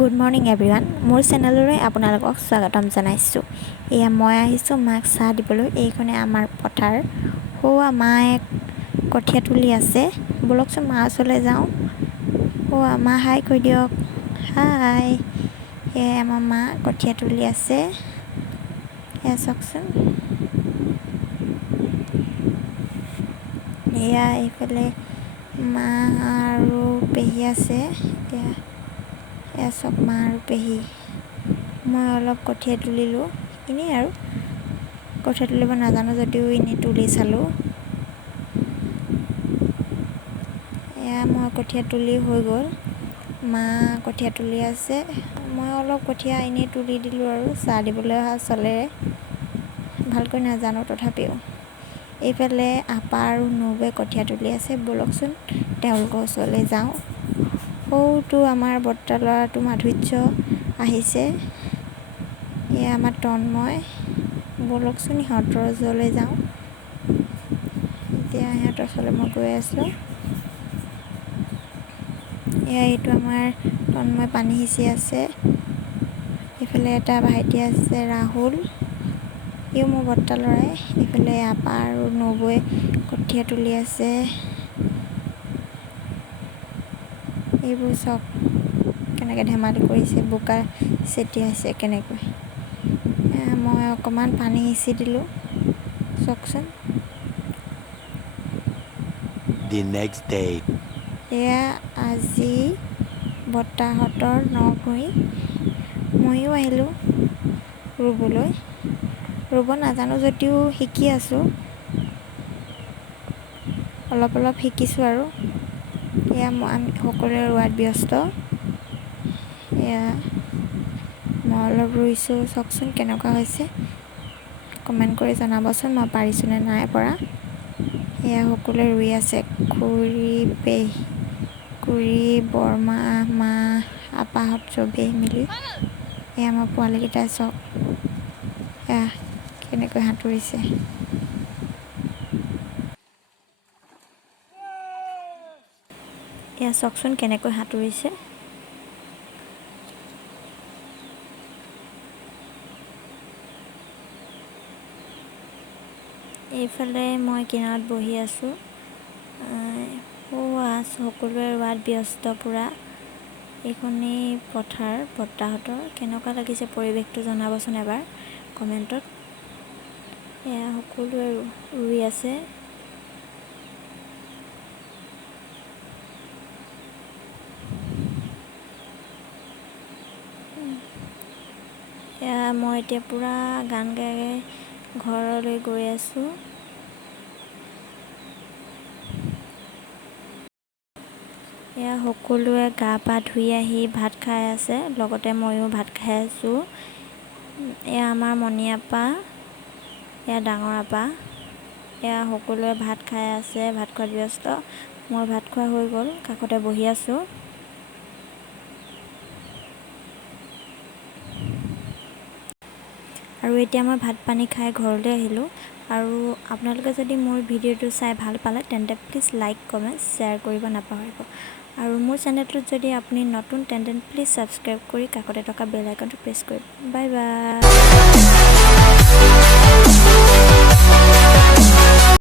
Good morning everyone, মোৰ চেনেললৈ আপোনালোকক স্বাগতম জনাইছোঁ। এয়া মই আহিছোঁ মাক চাহ দিবলৈ। এইখনে আমাৰ পথাৰ। মায়ে কঠীয়া তুলি আছে। ব'লকচোন মাৰ ওচৰলৈ যাওঁ। মা হাই কৈ দিয়ক। হাই। এয়া আমাৰ মা কঠীয়া তুলি আছে। এয়া চাওকচোন। এয়া এইফালে মা আৰু পেহী আছে। এয়া চব মা আৰু পেহী। মই অলপ কঠীয়া তুলিলোঁ, এনেই আৰু কঠীয়া তুলিব নাজানো যদিও এনেই তুলি চালোঁ। এয়া মই কঠীয়া তুলি হৈ গ'ল। মা কঠীয়া তুলি আছে। মই অলপ কঠীয়া এনেই তুলি দিলোঁ আৰু চাহ দিবলৈ অহা চলেৰে। ভালকৈ নাজানো তথাপিও। এইফালে আপা আৰু নবৌৱে কঠীয়া তুলি আছে। ব'লকচোন তেওঁলোকৰ ওচৰলৈ যাওঁ। সৌটো আমাৰ বৰ্তা ল'ৰাটো মাধুৰ্য আহিছে। এয়া আমাৰ তন্ময়। ব'লকচোন সিহঁতৰ ওচৰলৈ যাওঁ। এতিয়া সিহঁতৰ ওচৰলৈ মই গৈ আছোঁ। এয়া এইটো আমাৰ তন্ময় পানী সিঁচি আছে। এইফালে এটা ভাইটি আছে ৰাহুল, ইও মোৰ বৰ্তা ল'ৰাই। এইফালে আপা আৰু নবৌৱে কঠীয়া তুলি আছে। এইবোৰ চাওক কেনেকৈ ধেমালি কৰিছে, বোকা ছটিয়াইছে কেনেকৈ। মই অকণমান পানী সিঁচি দিলোঁ, চাওকচোন। The next day. এয়া আজি বৰ্তাহঁতৰ ন-ভূঁই। ময়ো আহিলোঁ ৰুবলৈ। ৰুব নাজানো যদিও শিকি আছোঁ। অলপ অলপ শিকিছোঁ আৰু। এয়া আমি সকলোৱে ৰোৱাত ব্যস্ত। এয়া মই অলপ ৰুইছোঁ, চাওকচোন কেনেকুৱা হৈছে। কমেণ্ট কৰি জনাবচোন মই পাৰিছোঁ নে নাই পৰা। এয়া সকলোৱে ৰুই আছে। খুৰী, বৰমা, মা, আপাহঁত চবেই মিলি। এয়া আমাৰ পোৱালীকেইটাই চাওক, এয়া কেনেকৈ সাঁতুৰিছে। এয়া চাওকচোন কেনেকৈ সাঁতুৰিছে। এইফালে মই কিনাৰত বহি আছোঁ। সকলোৱে ৰোৱাত ব্যস্ত পূৰা। এইখনেই পথাৰ বৰ্তাহঁতৰ। কেনেকুৱা লাগিছে পৰিৱেশটো জনাবচোন এবাৰ কমেণ্টত। এয়া সকলোৱে ৰুই আছে। এয়া মই এতিয়া পূৰা গান গাই গাই ঘৰলৈ গৈ আছোঁ। এয়া সকলোৱে গা পা ধুই আহি ভাত খাই আছে, লগতে ময়ো ভাত খাই আছোঁ। এয়া আমাৰ মণি আপা, এয়া ডাঙৰ আপা। এয়া সকলোৱে ভাত খাই আছে, ভাত খোৱাত ব্যস্ত। মোৰ ভাত খোৱা হৈ গ'ল, কাষতে বহি আছোঁ। আৰু এতিয়া মই ভাত পানী খাই ঘৰলৈ আহিলোঁ। আৰু আপোনালোকে যদি মোৰ ভিডিঅ'টো চাই ভাল পালে তেন্তে প্লিজ লাইক, কমেণ্ট, শ্বেয়াৰ কৰিব নাপাহৰিব। আৰু মোৰ চেনেলটোত যদি আপুনি নতুন তেন্তে প্লিজ ছাবস্ক্ৰাইব কৰি কাষতে থকা বেল আইকনটো প্ৰেছ কৰিব। Bye bye.